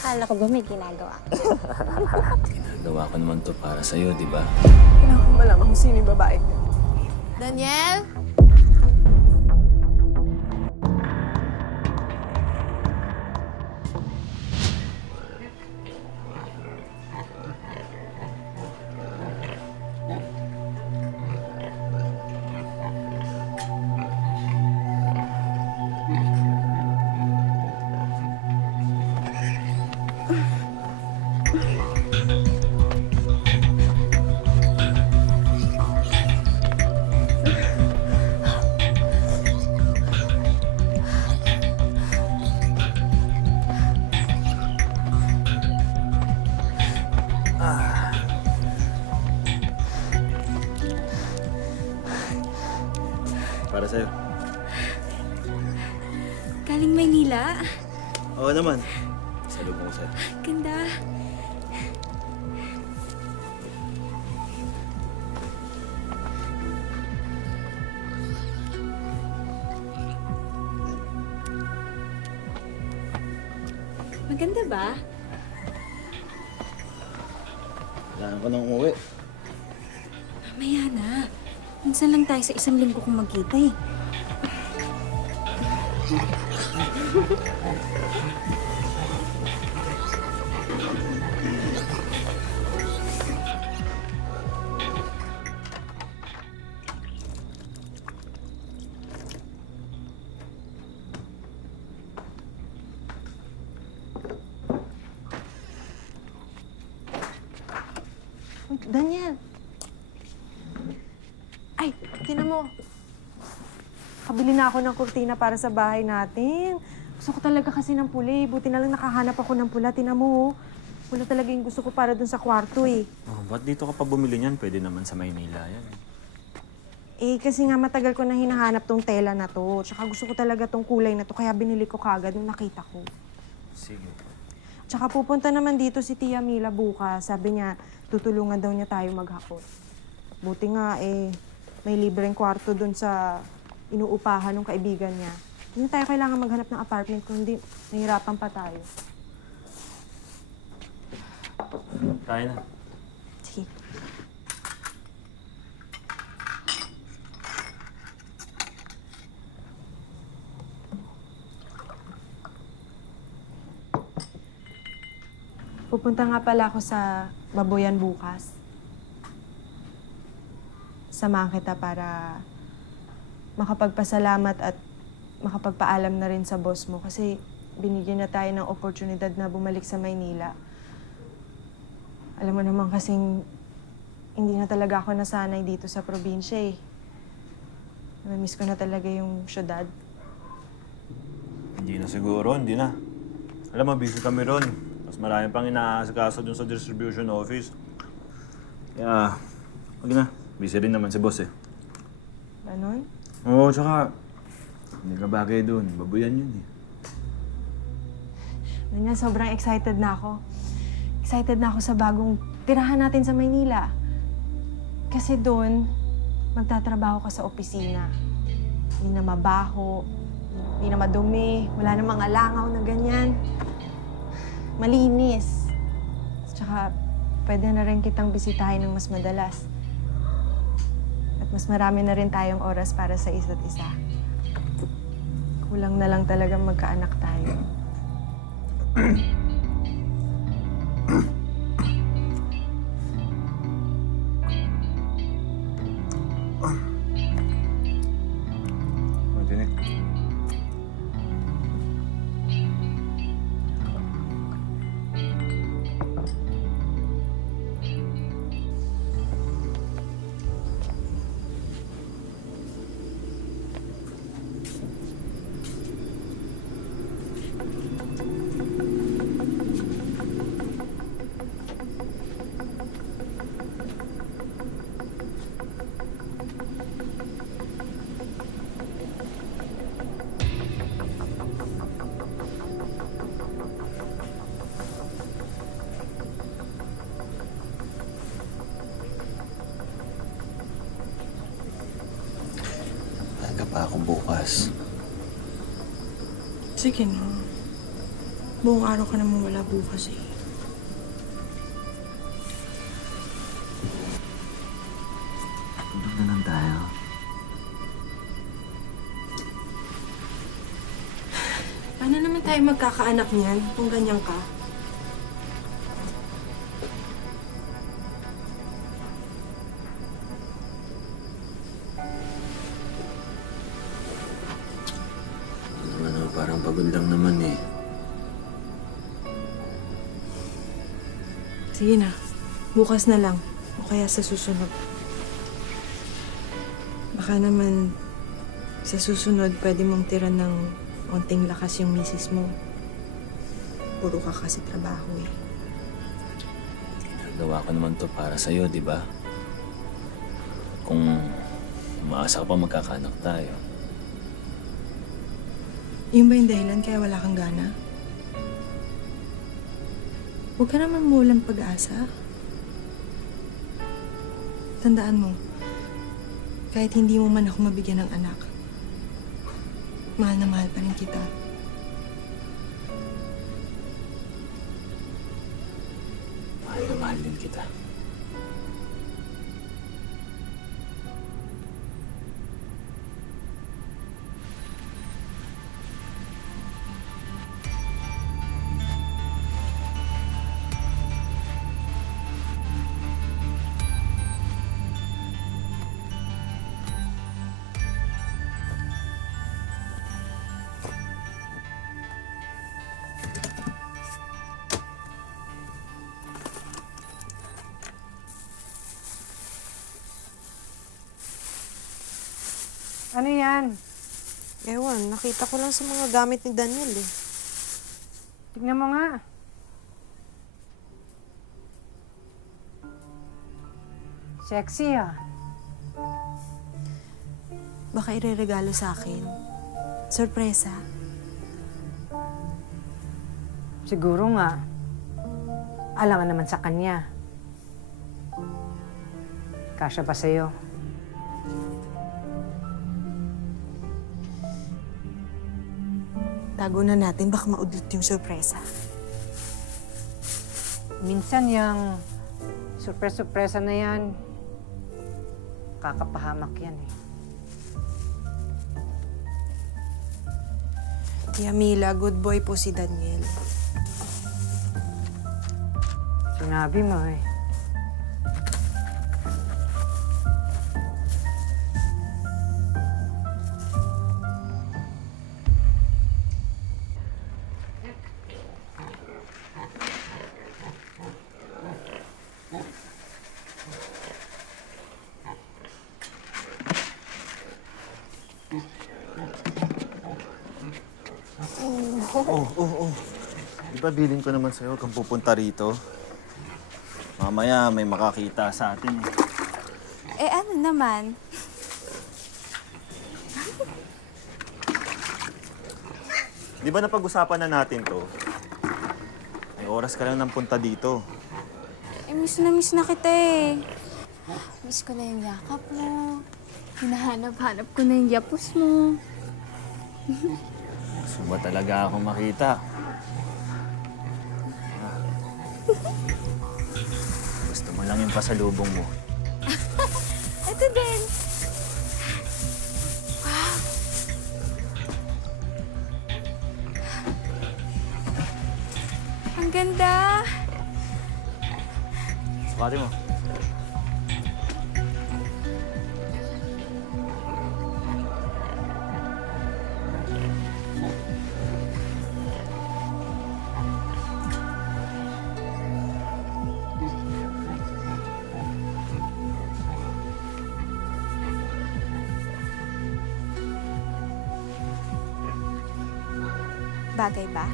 Akala ko ba may ginagawa? Ginagawa ko naman to para sa'yo, di ba? Kailangan ko malaman kung sino yung babae niya. Daniel? Para sa'yo. Galing Maynila. Oo naman. Salubong ko sa'yo. Ganda. Maganda ba? Kailangan ko nang umuwi. Mamaya na. Minsan lang tayo sa isang linggo kung magkita eh. Daniel! Ay, tinan mo. Kabili na ako ng kurtina para sa bahay natin. Gusto ko talaga kasi ng pula. Buti na lang nakahanap ako ng pula. Tinan mo, pula talaga yung gusto ko para dun sa kwarto eh. Oh, ba't dito ka pa bumili niyan? Pwede naman sa Maynila yan. Kasi nga matagal ko na hinahanap tong tela na to. Tsaka gusto ko talaga tong kulay na to. Kaya binili ko kagad nung nakita ko. Sige. Tsaka pupunta naman dito si Tia Mila bukas. Sabi niya, tutulungan daw niya tayo maghakot. Buti nga may libreng kwarto dun sa inuupahan ng kaibigan niya. Hindi tayo kailangan maghanap ng apartment kundi nahihirapan pa tayo. Tayo na. Sige. Pupunta nga pala ako sa Baboyan bukas. Samahan kita para makapagpasalamat at makapagpaalam na rin sa boss mo kasi binigyan na tayo ng oportunidad na bumalik sa Maynila. Alam mo naman kasing hindi na talaga ako nasanay dito sa probinsya eh. Namimiss ko na talaga yung syudad. Hindi na siguro, hindi na. Alam mo, busy kami ron. Mas marami pang inaasikaso dun sa distribution office. Kaya, wag na. Busy rin naman si boss eh. Ganon? Oo, tsaka hindi ka bagay dun. Baboyan yun eh. Ganyan, sobrang excited na ako. Excited na ako sa bagong tirahan natin sa Maynila. Kasi doon, magtatrabaho ka sa opisina. Hindi na mabaho, hindi na madumi, wala na mga langaw na ganyan. Malinis. Tsaka, pwede na rin kitang bisitahin ng mas madalas. At mas marami na rin tayong oras para sa isa't isa. Kulang na lang talagang magkaanak tayo. Matinik. Aga pa ako bukas. Sige na. Buong araw ka naman wala bukas eh. Tulog na lang tayo. Paano naman tayo magkakaanak niyan kung ganyan ka? Ano, parang pagod lang naman eh. Sige na. Bukas na lang. O kaya sa susunod. Baka naman sa susunod pwede mong tira ng onting lakas yung misis mo. Puro ka kasi trabaho eh. Nagawa ko naman to para sa'yo, di ba? Kung umaasa ka pa magkakaanak tayo. Yun ba yung dahilan kaya wala kang gana? Huwag ka naman mulang pag-asa. Tandaan mo, kahit hindi mo man ako mabigyan ng anak, mahal na mahal pa rin kita. Mahal na mahal din kita. Ano yan? Ewan, nakita ko lang sa mga gamit ni Daniel eh. Tignan mo nga. Sexy ah. Baka ireregalo sa akin. Sorpresa. Siguro nga. Alangan naman sa kanya. Kasya pa sa'yo. Tago na natin, baka maudlot yung sorpresa. Minsan yung surpresa na yan, kakapahamak yan eh. Tia Mila, good boy po si Daniel. Sinabi mo eh. Di ba bilin ko naman sa'yo kung pupunta rito? Mamaya may makakita sa atin eh. Eh ano naman? Di ba napag-usapan na natin to? May oras ka lang nang punta dito. Eh miss na kita eh. Miss ko na yung yakap mo. Hinahanap-hanap ko na yung yapos mo. Gusto ba talaga akong makita? Gusto mo lang yung pasalubong mo. Ito din. Wow. Ang ganda. Sukati mo. Bagay ba?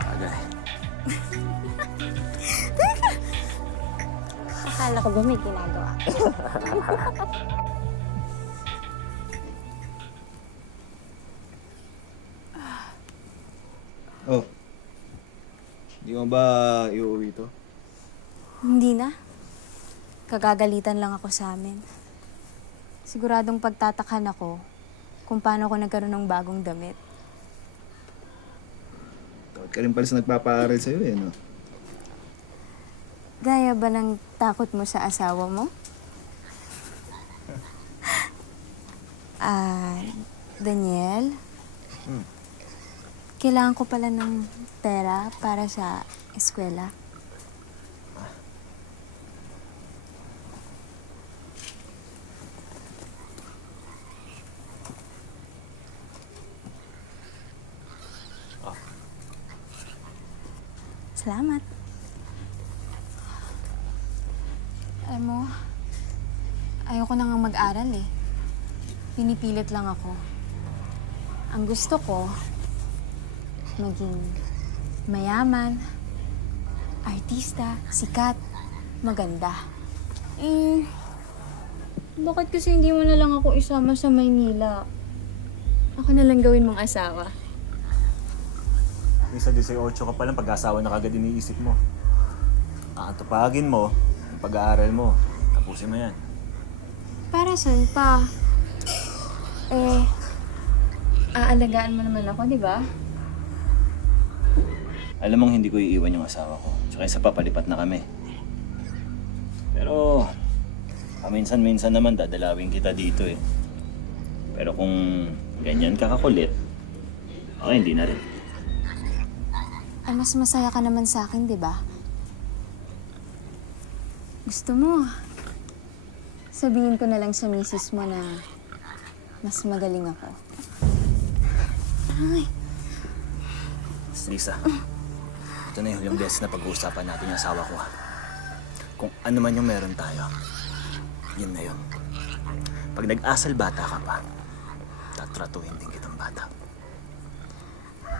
Bagay. Akala ko ba may ginagawa? Oh. Di mo ba iuwi to? Hindi na. Kagagalitan lang ako sa amin. Siguradong pagtatakan ako kung paano ako nagkaroon ng bagong damit. Takot ka rin pala sa nagpapaaral sa'yo eh, no? Gaya ba ng takot mo sa asawa mo? Daniel? Kailangan ko pala ng pera para sa eskwela. Salamat. Alam mo, ayoko na nga mag-aral eh. Pinipilit lang ako. Ang gusto ko, maging mayaman, artista, sikat, maganda. Bakit kasi hindi mo na lang ako isama sa Maynila? Ako na lang gawin mong asawa. Isa 18 ka pa lang, pag-asawa na kagad iniisip mo. Aantupagin mo, ang pag-aaral mo. Tapusin mo yan. Para saan pa? Aalagaan mo naman ako, di ba? Alam mong hindi ko iiwan yung asawa ko. Tsaka isa pa, palipat na kami. Pero, paminsan-minsan naman dadalawin kita dito eh. Pero kung ganyan ka kakulit, okay, hindi na rin. Ay, mas masaya ka naman sa akin, di ba? Gusto mo, sabihin ko na lang sa misis mo na mas magaling ako. Ay. Lisa, ito na yung huling beses na pag-uusapan natin yung asawa ko. Kung ano man yung meron tayo, yun na yun. Pag nag-asal bata ka pa, tatratuhin din kitang bata.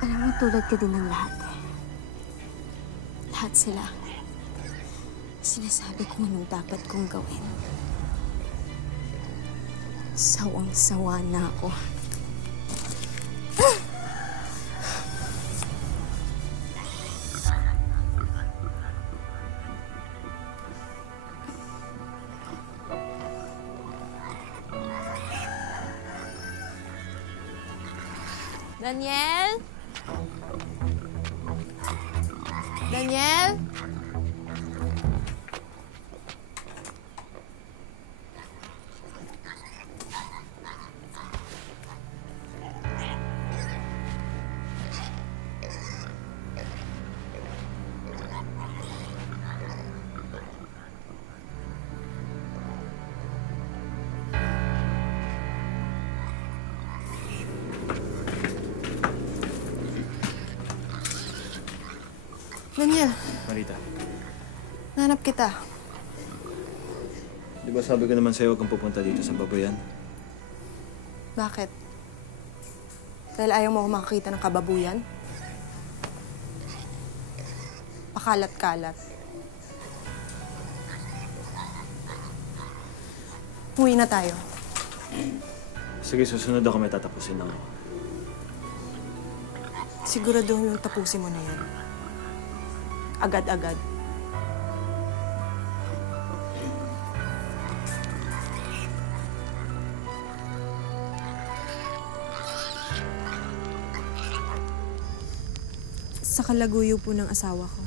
Alam mo, tulad ka din ng lahat eh. Lahat sila. Sinasabi kung anong dapat kong gawin. Sawang-sawa na ako. Daniel? Daniel? Daniel, Marita, nahanap kita. Di ba sabi ko naman sa'yo, huwag kang pupunta dito sa baboyan? Bakit? Dahil ayaw mo ako makakita ng kababuyan? Pakalat-kalat. Uwi na tayo. Sige, susunod ako, may tatapusin ako. Siguraduhin yung tapusin mo na yan. Agad-agad. Sa kalaguyo po ng asawa ko.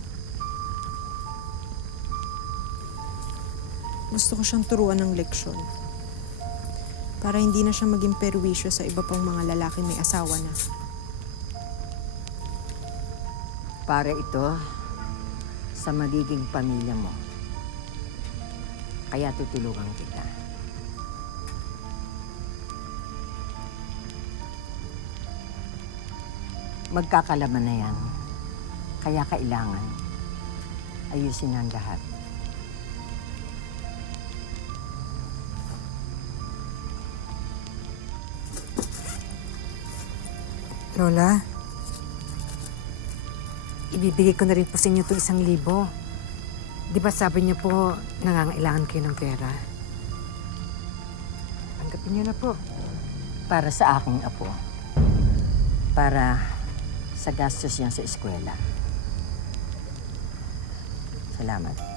Gusto ko siyang turuan ng leksyon. Para hindi na siya maging perwisyo sa iba pang mga lalaking may asawa na. Para ito sa magiging pamilya mo. Kaya tutulungan kita. Magkakalaman na yan. Kaya kailangan ayusin ang lahat. Lola, ibibigay ko na rin po sa inyo itong 1,000. Di ba sabi niyo po, nangangailangan kayo ng pera? Tanggapin niyo na po. Para sa aking apo. Para sa gastos yan sa eskwela. Salamat.